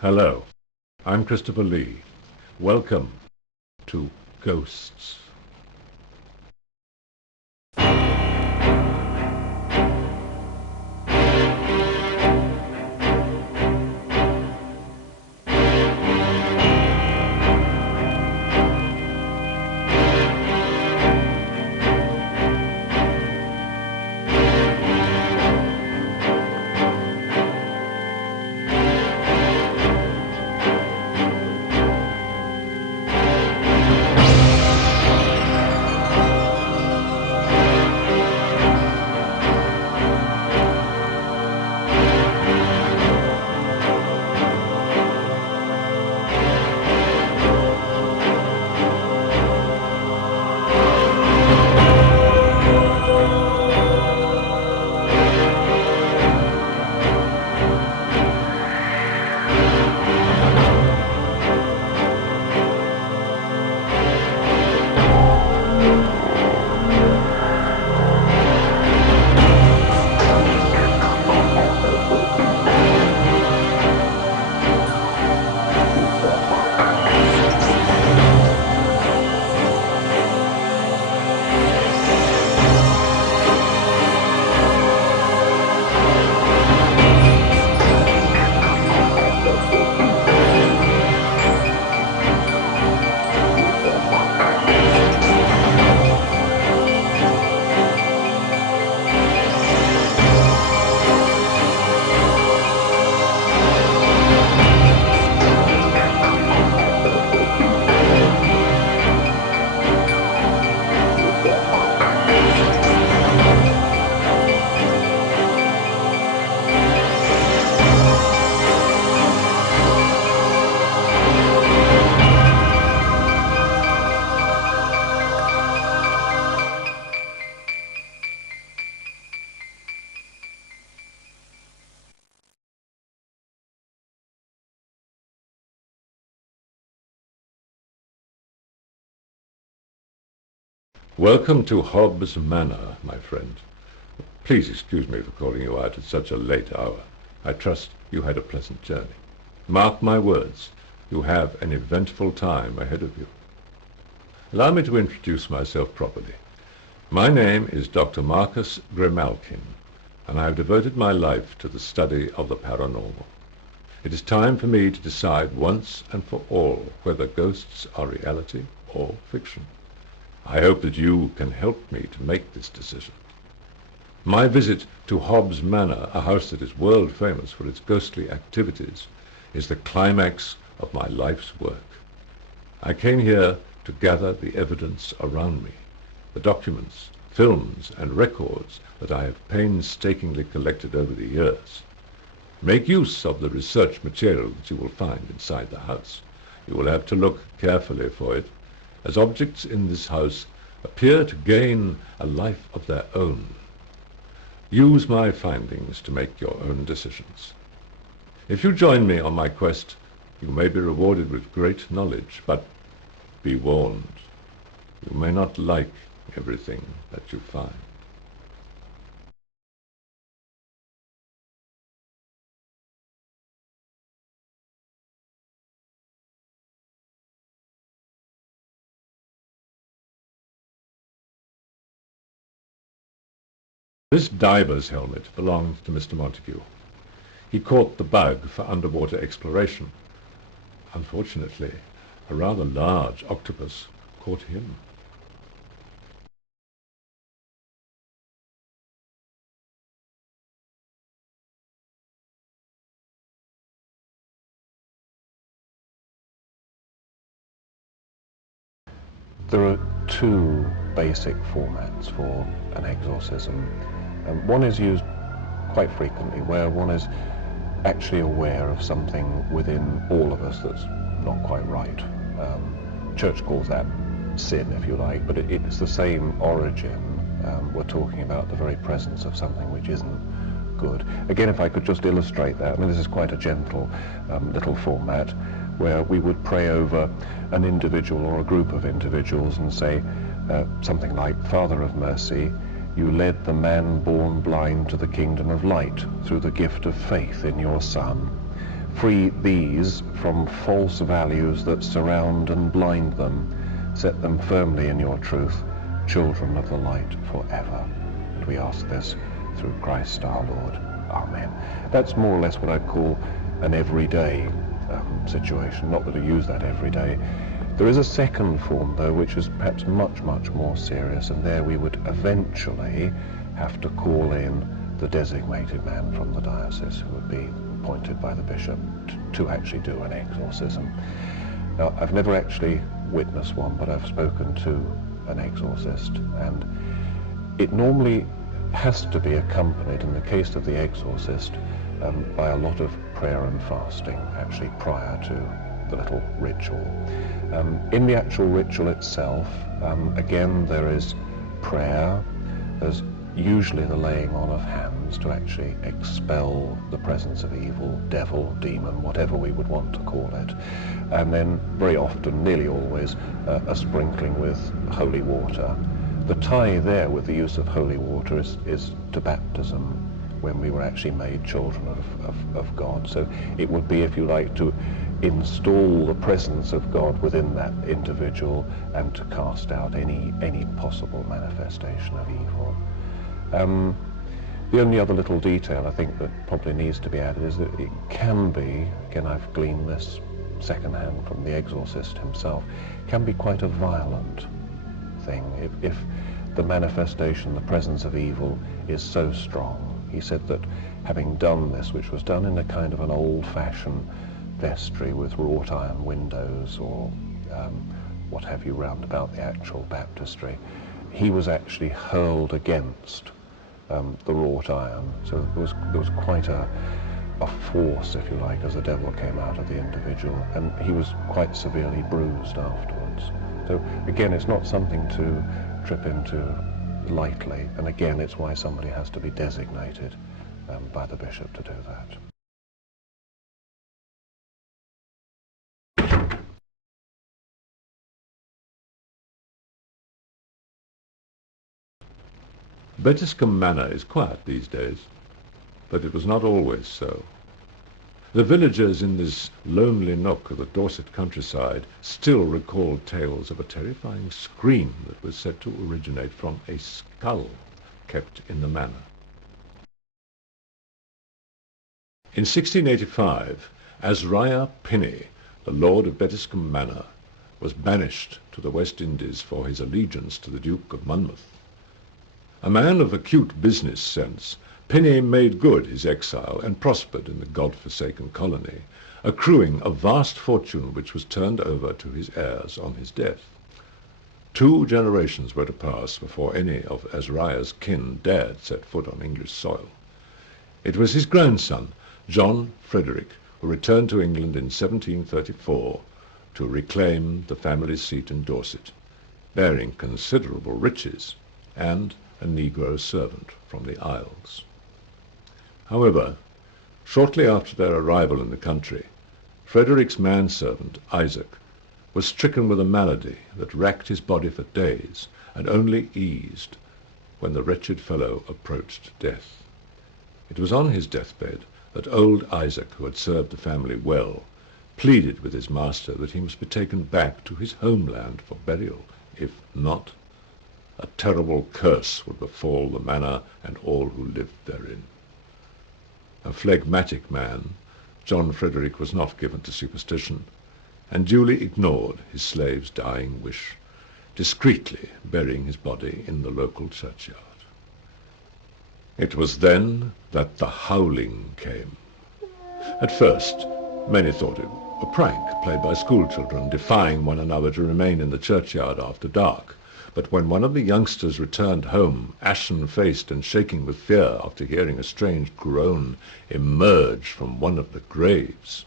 Hello, I'm Christopher Lee. Welcome to Ghosts. Welcome to Hobbs Manor, my friend. Please excuse me for calling you out at such a late hour. I trust you had a pleasant journey. Mark my words, you have an eventful time ahead of you. Allow me to introduce myself properly. My name is Dr. Marcus Grimalkin, and I have devoted my life to the study of the paranormal. It is time for me to decide once and for all whether ghosts are reality or fiction. I hope that you can help me to make this decision. My visit to Hobbs Manor, a house that is world famous for its ghostly activities, is the climax of my life's work. I came here to gather the evidence around me, the documents, films, and records that I have painstakingly collected over the years. Make use of the research material that you will find inside the house. You will have to look carefully for it, as objects in this house appear to gain a life of their own. Use my findings to make your own decisions. If you join me on my quest, you may be rewarded with great knowledge, but be warned, you may not like everything that you find. This diver's helmet belonged to Mr. Montague. He caught the bug for underwater exploration. Unfortunately, a rather large octopus caught him. There are two basic formats for an exorcism. One is used quite frequently, where one is actually aware of something within all of us that's not quite right. Church calls that sin, if you like, but it's the same origin. We're talking about the very presence of something which isn't good. Again, if I could just illustrate that, I mean, this is quite a gentle little format, where we would pray over an individual or a group of individuals and say something like, Father of mercy, you led the man born blind to the kingdom of light through the gift of faith in your Son. Free these from false values that surround and blind them. Set them firmly in your truth, children of the light forever. And we ask this through Christ our Lord. Amen. That's more or less what I'd call an everyday situation. Not that I use that every day. There is a second form, though, which is perhaps much, much more serious, and there we would eventually have to call in the designated man from the diocese who would be appointed by the bishop to actually do an exorcism. Now, I've never actually witnessed one, but I've spoken to an exorcist, and it normally has to be accompanied, in the case of the exorcist, by a lot of prayer and fasting, actually prior to the little ritual. In the actual ritual itself, again, there is prayer. There's usually the laying on of hands to actually expel the presence of evil, devil, demon, whatever we would want to call it. And then very often, nearly always, a sprinkling with holy water. The tie there with the use of holy water is to baptism, when we were actually made children of God. So it would be, if you like, to install the presence of God within that individual and to cast out any possible manifestation of evil. The only other little detail I think that probably needs to be added is that it can be, again I've gleaned this secondhand from the exorcist himself, can be quite a violent thing if the manifestation, the presence of evil is so strong. He said that having done this, which was done in a kind of an old-fashioned vestry with wrought iron windows or what have you round about the actual baptistry, he was actually hurled against the wrought iron. So there was quite a force, if you like, as the devil came out of the individual, and he was quite severely bruised afterwards. So again, it's not something to trip into lightly, and again, it's why somebody has to be designated by the bishop to do that. Bettiscombe Manor is quiet these days, but it was not always so. The villagers in this lonely nook of the Dorset countryside still recall tales of a terrifying scream that was said to originate from a skull kept in the manor. In 1685, Azariah Pinney, the lord of Bettiscombe Manor, was banished to the West Indies for his allegiance to the Duke of Monmouth. A man of acute business sense, Pinney made good his exile and prospered in the God-forsaken colony, accruing a vast fortune which was turned over to his heirs on his death. 2 generations were to pass before any of Azariah's kin dared set foot on English soil. It was his grandson, John Frederick, who returned to England in 1734 to reclaim the family seat in Dorset, bearing considerable riches and a Negro servant from the Isles. However, shortly after their arrival in the country, Frederick's manservant, Isaac, was stricken with a malady that racked his body for days and only eased when the wretched fellow approached death. It was on his deathbed that old Isaac, who had served the family well, pleaded with his master that he must be taken back to his homeland for burial. If not, a terrible curse would befall the manor and all who lived therein. A phlegmatic man, John Frederick was not given to superstition, and duly ignored his slave's dying wish, discreetly burying his body in the local churchyard. It was then that the howling came. At first, many thought it a prank played by schoolchildren, defying one another to remain in the churchyard after dark. But when one of the youngsters returned home, ashen-faced and shaking with fear after hearing a strange groan emerge from one of the graves,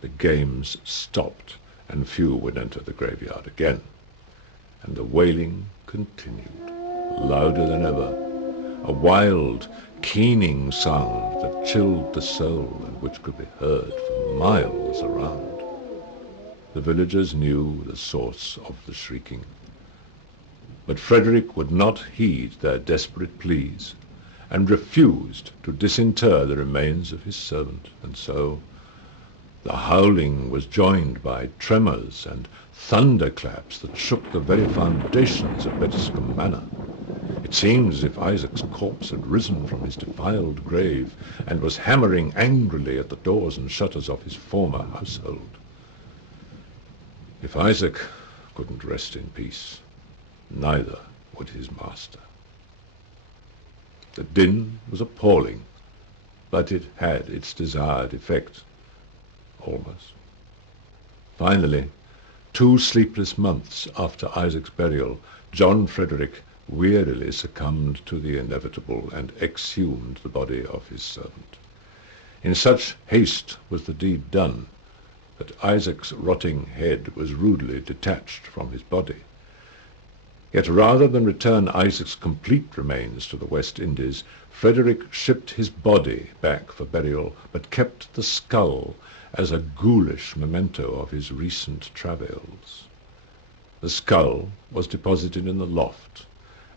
the games stopped, and few would enter the graveyard again. And the wailing continued, louder than ever, a wild, keening sound that chilled the soul and which could be heard for miles around. The villagers knew the source of the shrieking. But Frederick would not heed their desperate pleas, and refused to disinter the remains of his servant, and so, The howling was joined by tremors and thunderclaps that shook the very foundations of Bettiscombe Manor. It seemed as if Isaac's corpse had risen from his defiled grave and was hammering angrily at the doors and shutters of his former household. If Isaac couldn't rest in peace, neither would his master. The din was appalling, but it had its desired effect, almost. Finally, 2 sleepless months after Isaac's burial, John Frederick wearily succumbed to the inevitable and exhumed the body of his servant. In such haste was the deed done that Isaac's rotting head was rudely detached from his body. Yet rather than return Isaac's complete remains to the West Indies, Frederick shipped his body back for burial, but kept the skull as a ghoulish memento of his recent travails. The skull was deposited in the loft,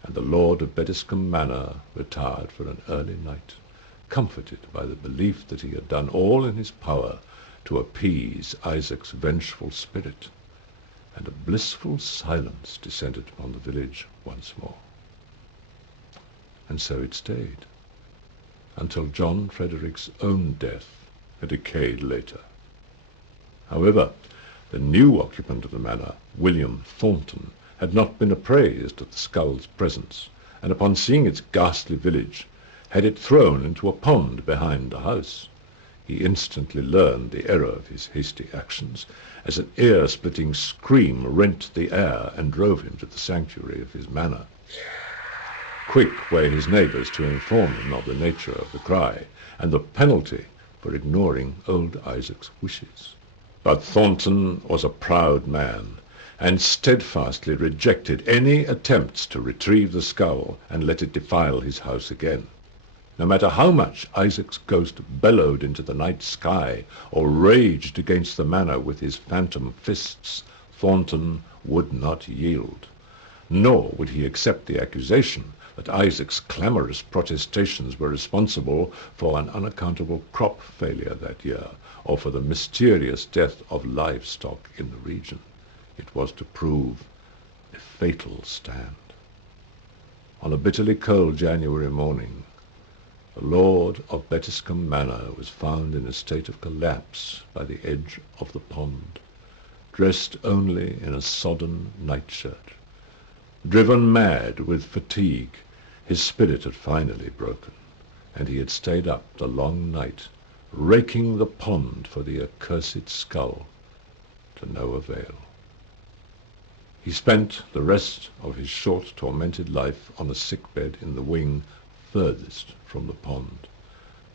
and the lord of Bettiscombe Manor retired for an early night, comforted by the belief that he had done all in his power to appease Isaac's vengeful spirit, and a blissful silence descended upon the village once more. And so it stayed, until John Frederick's own death a decade later. However, the new occupant of the manor, William Thornton, had not been apprised of the skull's presence, and upon seeing its ghastly village, had it thrown into a pond behind the house. He instantly learned the error of his hasty actions, as an ear-splitting scream rent the air and drove him to the sanctuary of his manor. Quick were his neighbours to inform him of the nature of the cry, and the penalty for ignoring old Isaac's wishes. But Thornton was a proud man, and steadfastly rejected any attempts to retrieve the skull and let it defile his house again. No matter how much Isaac's ghost bellowed into the night sky or raged against the manor with his phantom fists, Thornton would not yield. Nor would he accept the accusation that Isaac's clamorous protestations were responsible for an unaccountable crop failure that year, or for the mysterious death of livestock in the region. It was to prove a fatal stand. On a bitterly cold January morning, the lord of Bettiscombe Manor was found in a state of collapse by the edge of the pond, dressed only in a sodden nightshirt. Driven mad with fatigue, his spirit had finally broken, and he had stayed up the long night, raking the pond for the accursed skull, to no avail. He spent the rest of his short, tormented life on a sickbed in the wing furthest from the pond,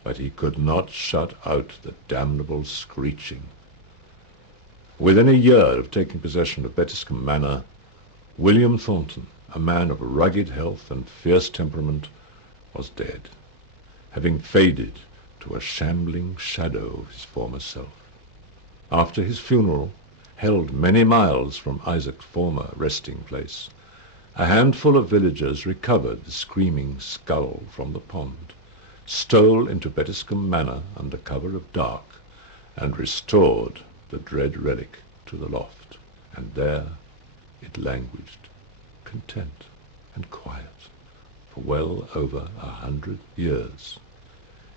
but he could not shut out the damnable screeching. Within a year of taking possession of Bettiscombe Manor, William Thornton, a man of rugged health and fierce temperament, was dead, having faded to a shambling shadow of his former self. After his funeral, held many miles from Isaac's former resting place, a handful of villagers recovered the screaming skull from the pond, stole into Bettiscombe Manor under cover of dark, and restored the dread relic to the loft, and there it languished, content and quiet, for well over 100 years,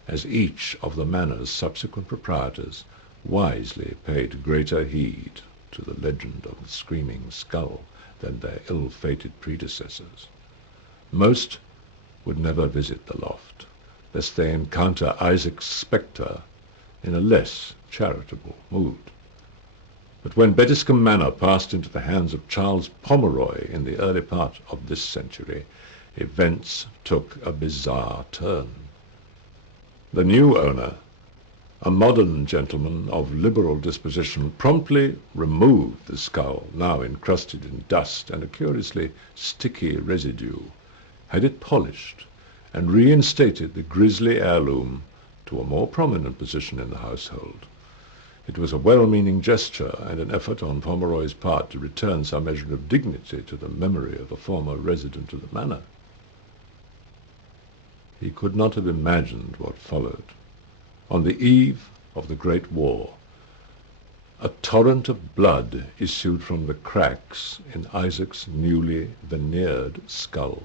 as each of the manor's subsequent proprietors wisely paid greater heed to the legend of the screaming skull than their ill-fated predecessors. Most would never visit the loft, lest they encounter Isaac's spectre in a less charitable mood. But when Bettiscombe Manor passed into the hands of Charles Pomeroy in the early part of this century, events took a bizarre turn. The new owner, a modern gentleman of liberal disposition, promptly removed the skull, now encrusted in dust and a curiously sticky residue, had it polished, and reinstated the grisly heirloom to a more prominent position in the household. It was a well-meaning gesture and an effort on Pomeroy's part to return some measure of dignity to the memory of a former resident of the manor. He could not have imagined what followed. On the eve of the Great War, A torrent of blood issued from the cracks in Isaac's newly veneered skull,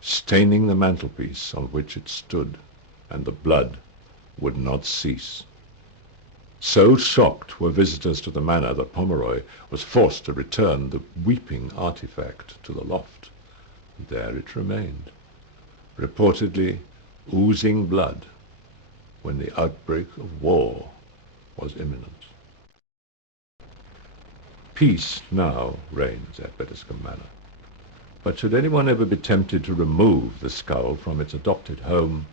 staining the mantelpiece on which it stood, and the blood would not cease. So shocked were visitors to the manor that Pomeroy was forced to return the weeping artifact to the loft. There it remained, reportedly oozing blood, when the outbreak of war was imminent. Peace now reigns at Bettiscombe Manor, but should anyone ever be tempted to remove the skull from its adopted home,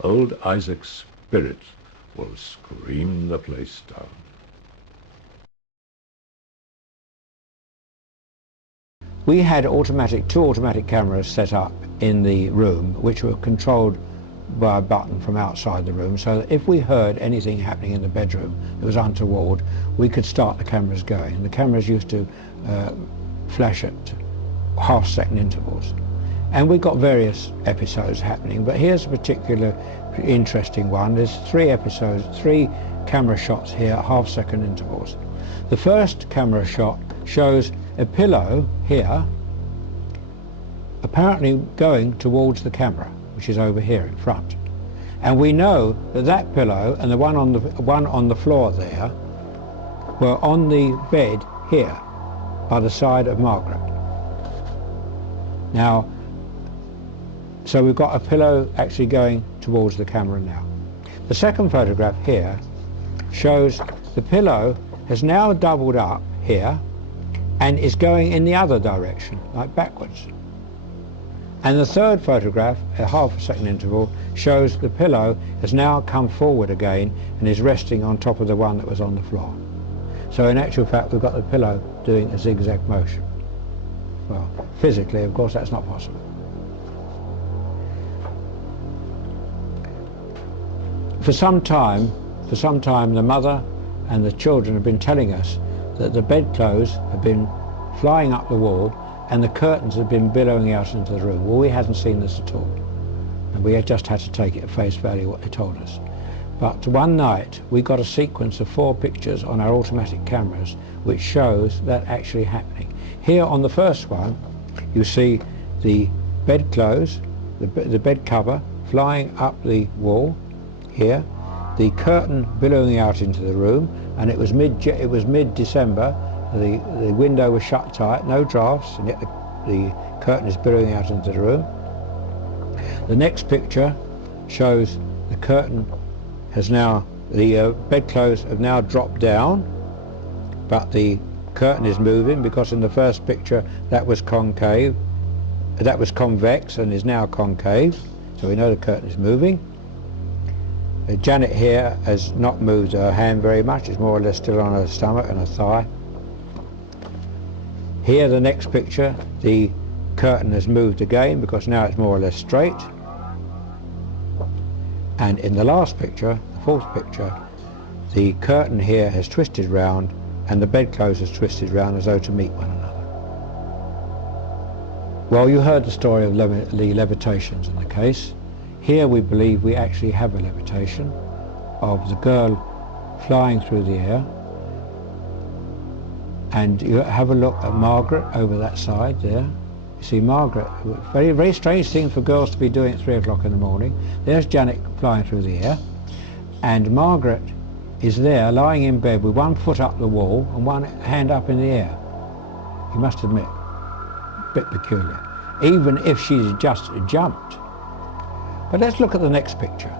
old Isaac's spirit will scream the place down. We had two automatic cameras set up in the room, which were controlled by a button from outside the room, so that if we heard anything happening in the bedroom that was untoward, we could start the cameras going. The cameras used to flash at half-second intervals. And we got various episodes happening, but here's a particular interesting one. There's 3 episodes, 3 camera shots here at half-second intervals. The first camera shot shows a pillow here apparently going towards the camera, which is over here in front. And we know that that pillow and the one on the floor there were on the bed here by the side of Margaret. Now, so we've got a pillow actually going towards the camera now. The second photograph here shows the pillow has now doubled up here and is going in the other direction, like backwards. And the third photograph, at half-a-second interval, shows the pillow has now come forward again and is resting on top of the one that was on the floor. So in actual fact, we've got the pillow doing a zigzag motion. Well, physically, of course, that's not possible. For some time, the mother and the children have been telling us that the bedclothes have been flying up the wall and the curtains have been billowing out into the room. Well, we hadn't seen this at all, and we had just had to take it at face value what they told us. But one night we got a sequence of 4 pictures on our automatic cameras which shows that actually happening. Here on the first one you see the bedclothes, the bed cover flying up the wall here, the curtain billowing out into the room, and it was mid-December. The window was shut tight, no drafts, and yet the curtain is billowing out into the room. The next picture shows the curtain has now, the bedclothes have now dropped down, but the curtain is moving, because in the first picture that was concave, that was convex and is now concave, so we know the curtain is moving. Janet here has not moved her hand very much, it's more or less still on her stomach and her thigh. Here, the next picture, the curtain has moved again because now it's more or less straight. And in the last picture, the fourth picture, the curtain here has twisted round and the bedclothes has twisted round as though to meet one another. Well, you heard the story of the levitations in the case. Here we believe we actually have a levitation of the girl flying through the air. And you have a look at Margaret over that side there. You see Margaret, very, very strange thing for girls to be doing at 3 o'clock in the morning. There's Janet flying through the air. And Margaret is there lying in bed with one foot up the wall and one hand up in the air. You must admit, a bit peculiar, even if she's just jumped. But let's look at the next picture.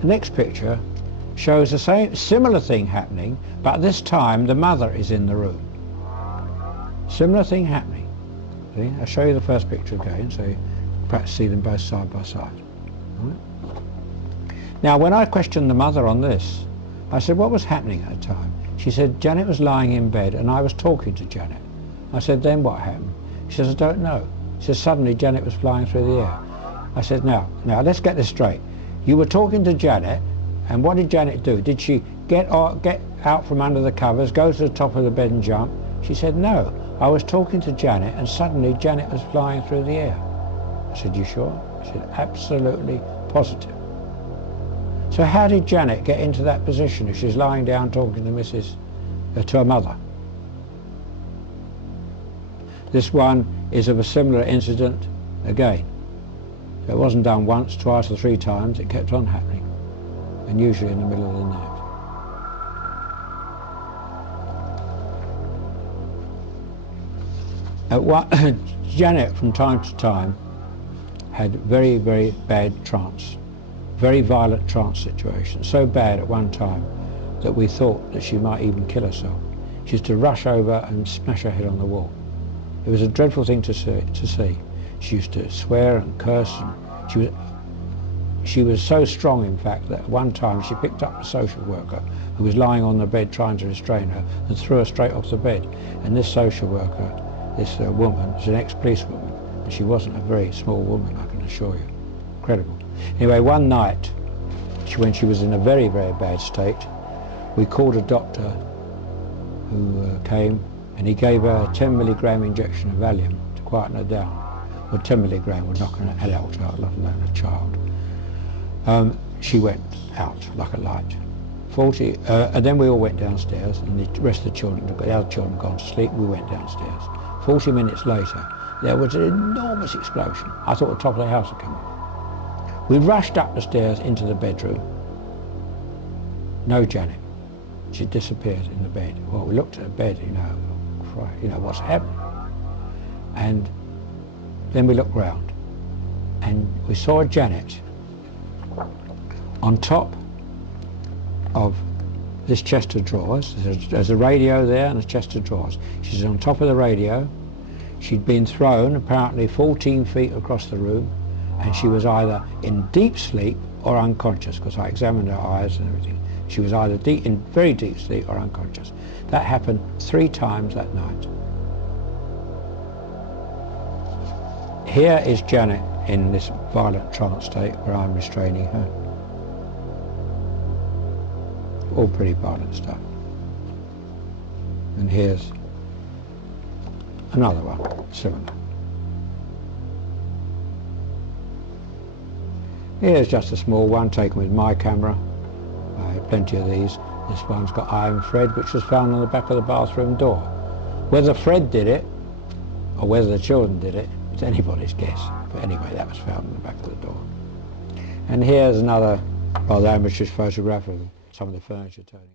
The next picture shows the similar thing happening, but this time the mother is in the room. Similar thing happening. See? I'll show you the first picture again, so you perhaps see them both side by side. Right? Now, when I questioned the mother on this, I said, what was happening at the time? She said, Janet was lying in bed and I was talking to Janet. I said, then what happened? She says, I don't know. She says, suddenly Janet was flying through the air. I said, now let's get this straight. You were talking to Janet, and what did Janet do? Did she get out from under the covers, go to the top of the bed and jump? She said, no. I was talking to Janet and suddenly Janet was flying through the air. I said, you sure? She said, absolutely positive. So how did Janet get into that position if she's lying down talking to her mother? This one is of a similar incident again. So it wasn't done once, twice or three times, it kept on happening, and usually in the middle of the night. Janet from time to time had very, very bad trance, very violent trance situations, so bad at one time that we thought that she might even kill herself. She used to rush over and smash her head on the wall. It was a dreadful thing to see. She used to swear and curse, and she was so strong, in fact, that at one time she picked up a social worker who was lying on the bed trying to restrain her and threw her straight off the bed. And this social worker, this woman, was an ex-policewoman, but she wasn't a very small woman, I can assure you. Incredible. Anyway, one night, when she was in a very, very bad state, we called a doctor who came, and he gave her a 10 milligram injection of Valium to quieten her down. Well, 10 milligram would knock an adult out, let alone a child. She went out like a light. And then we all went downstairs, and the rest of the children, the other children had gone to sleep, we went downstairs. 40 minutes later, there was an enormous explosion. I thought the top of the house had come off. We rushed up the stairs into the bedroom. No Janet. She'd disappeared in the bed. Well, we looked at the bed, what's happened? And then we looked round, and we saw Janet on top of this chest of drawers. There's a radio there and a chest of drawers. She's on top of the radio. She'd been thrown apparently 14 feet across the room, and she was either in deep sleep or unconscious, because I examined her eyes and everything. She was either in very deep sleep or unconscious. That happened 3 times that night. Here is Janet in this violent trance state where I'm restraining her. All pretty violent stuff. And here's another one, similar. Here's just a small one taken with my camera. I have plenty of these. This one's got iron thread, which was found on the back of the bathroom door. Whether Fred did it, or whether the children did it, it's anybody's guess. But anyway, that was found on the back of the door. And here's another rather amateurish photograph of some of the furniture turning.